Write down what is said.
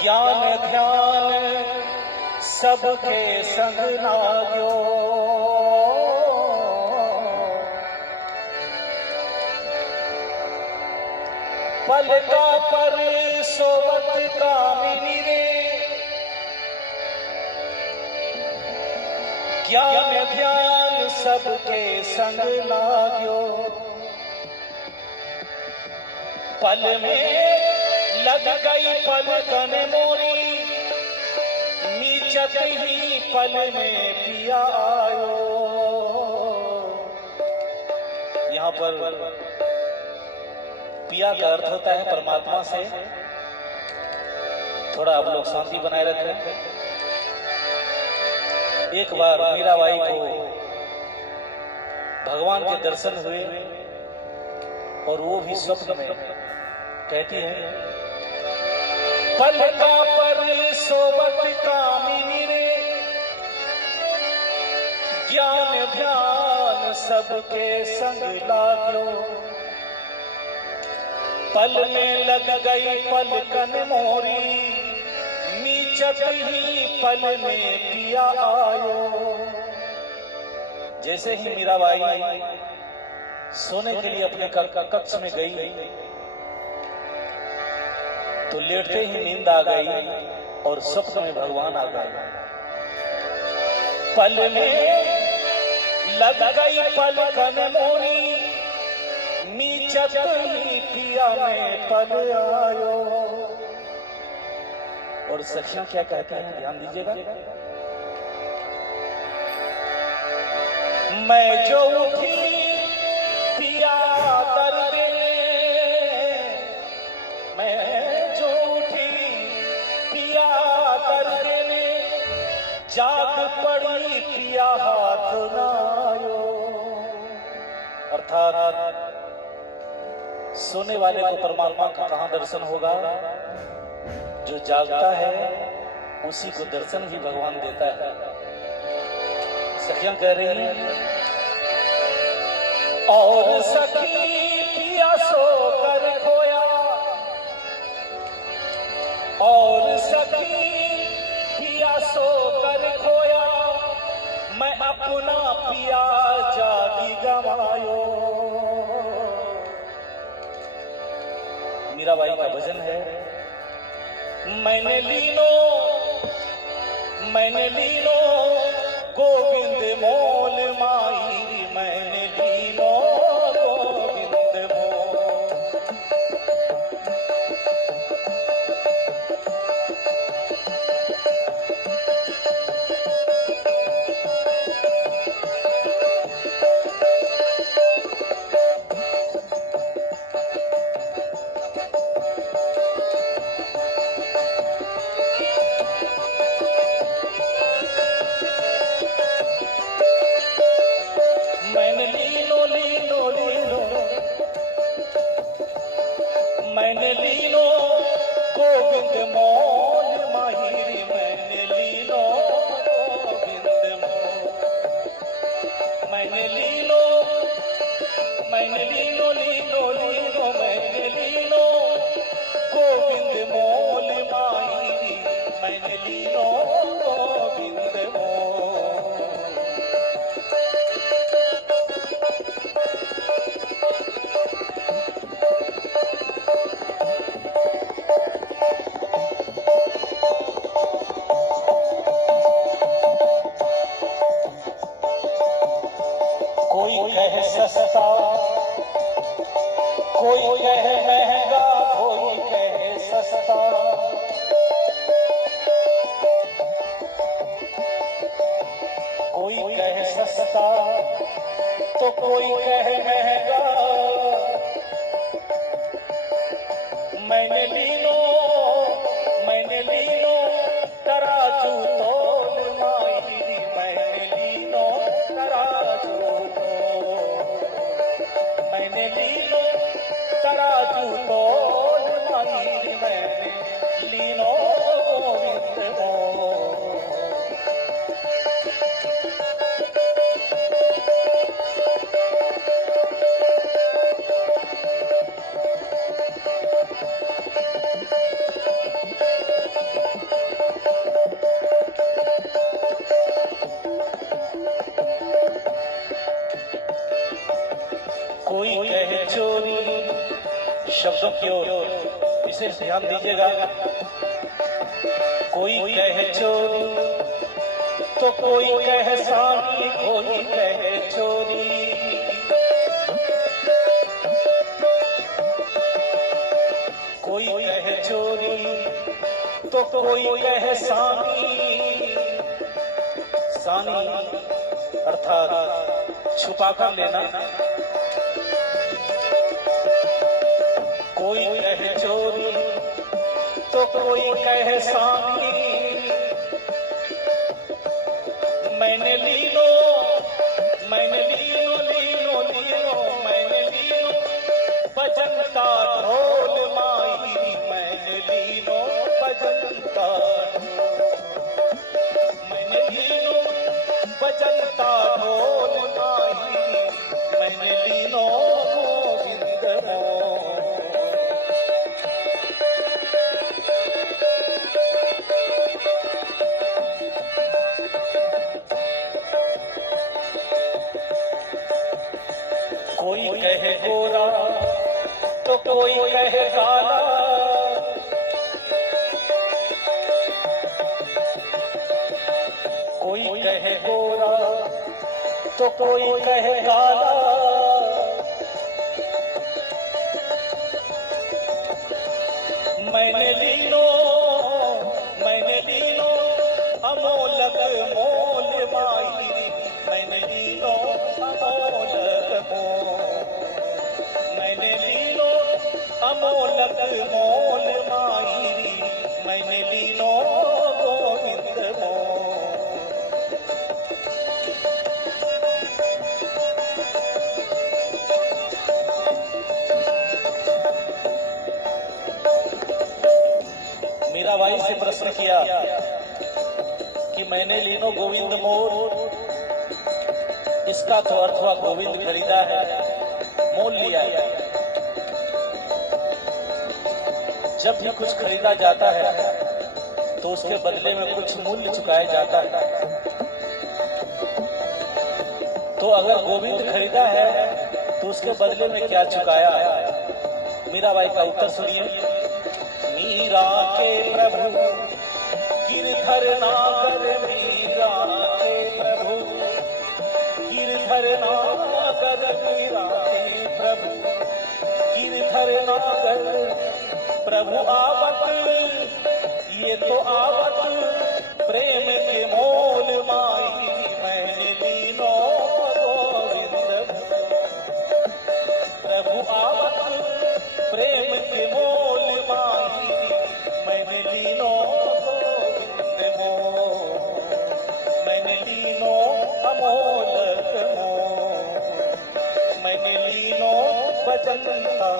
ज्ञान ध्यान सबके संग लाग्यो। पलका पर सोवत कामिनी रे, ज्ञान ध्यान सबके संग लाग्यो। पल में लग गई पलकन मोरी, नीचत ही पल में पिया आयो। यहाँ पर पिया का अर्थ होता है परमात्मा से। थोड़ा आप लोग शांति बनाए रखें। एक बार मीराबाई को भगवान के दर्शन हुए और वो भी स्वप्न में। कहती है, पलका पर सोवत कामिनी रे, ज्ञान ध्यान सबके संग लाग्यो। पल में लग गई पलकन मोरी, नीचत ही पल में पिया आयो। जैसे ही मीराबाई सोने के लिए अपने कक्ष में गई तो लेटते ही नींद आ गई और स्वप्न में भगवान आ गए। पल में लग गई पलकन मोरी, नीचत ही पिया में पल आयो। और सखियां क्या कहते हैं, ध्यान दीजिएगा। मैं जो उठी पिया दर्दे, मैं जो उठी पिया दर्दे, जाग पड़ी पिया हाथ नायो। अर्थात सोने वाले को परमात्मा का कहां दर्शन होगा? जो जागता है उसी को दर्शन भी भगवान देता है। सखियां कह रही हैं, और सखी पिया सो कर खोया, और सखी पिया सो कर खोया, मैं अपना पिया जागी गवायो। मीराबाई का भजन है, मैंने लीनो गोविंद मोल माई, मैंने लीनो गोविंद मोल। मैंने लीनो गोविंद मोल माहिर, मैंने लीनो गोविंद मोल। मैंने लीनो मैंने लीनो गोविंद मोल माहिर, मैंने लीनो गोविंद मोल। कोई कहे सस्ता, कोई कहे महंगा, कोई कहे सस्ता, कोई कहे सस्ता तो कोई कहे महंगा। मैंने लीनो तराजू तोल माई, मैंने लीनो तराजू तोल, मैंने लीनो तराजू तोल माई, मैंने लीनो गोविंद मोल। कोई कहे चोरी, शब्दों की ओर विशेष ध्यान दीजिएगा। कोई कहे चोरी तो कोई कहे सानी, कोई कहे चोरी। कोई कहे चोरी तो कोई कहे सानी। सानी अर्थात छुपा कर लेना। कोई कहे चोरी तो कोई कहे सानी। मैंने लीनो, मैंने लीनो लीनो लीनो, मैंने लीनो बजनता ढोल माई। मैंने लीनो बजनता, मैंने लीनो बजनता ढोल माई। मैंने लीनो गोविंद मोह। कोई कहे गोरा तो कोई कहे काला। कोई कहे गोरा तो कोई कहे काला। मैंने लीनो, मैंने लीनो अमोलक मोल माई। मैंने लीनो अमोलक मोल, मैंने लीनो अमोलक मोल माई। मैंने लीनो गोविंद मोल। मीराबाई से प्रश्न किया कि मैंने लीनो गोविंद मोल, इसका तो अर्थ हुआ गोविंद खरीदा है, मोल लिया है। जब भी कुछ खरीदा जाता है तो उसके बदले में कुछ मूल्य चुकाया जाता है। तो अगर गोविंद खरीदा है तो उसके बदले में क्या चुकाया? मीराबाई का उत्तर सुनिए। मीरा के प्रभु गिरधर नागर, मीरा के प्रभु गिरधर नागर, मीरा के प्रभु गिरधर नागर। प्रभु आवत, ये तो आवत प्रेम के मोल माई। मैंने लीनो गोविंद, प्रभु आवत प्रेम के मोल माई। मैंने लीनो गोविंद मोल, मैंने लीनो अमोलक मोल। मैंने लीनो बजनता।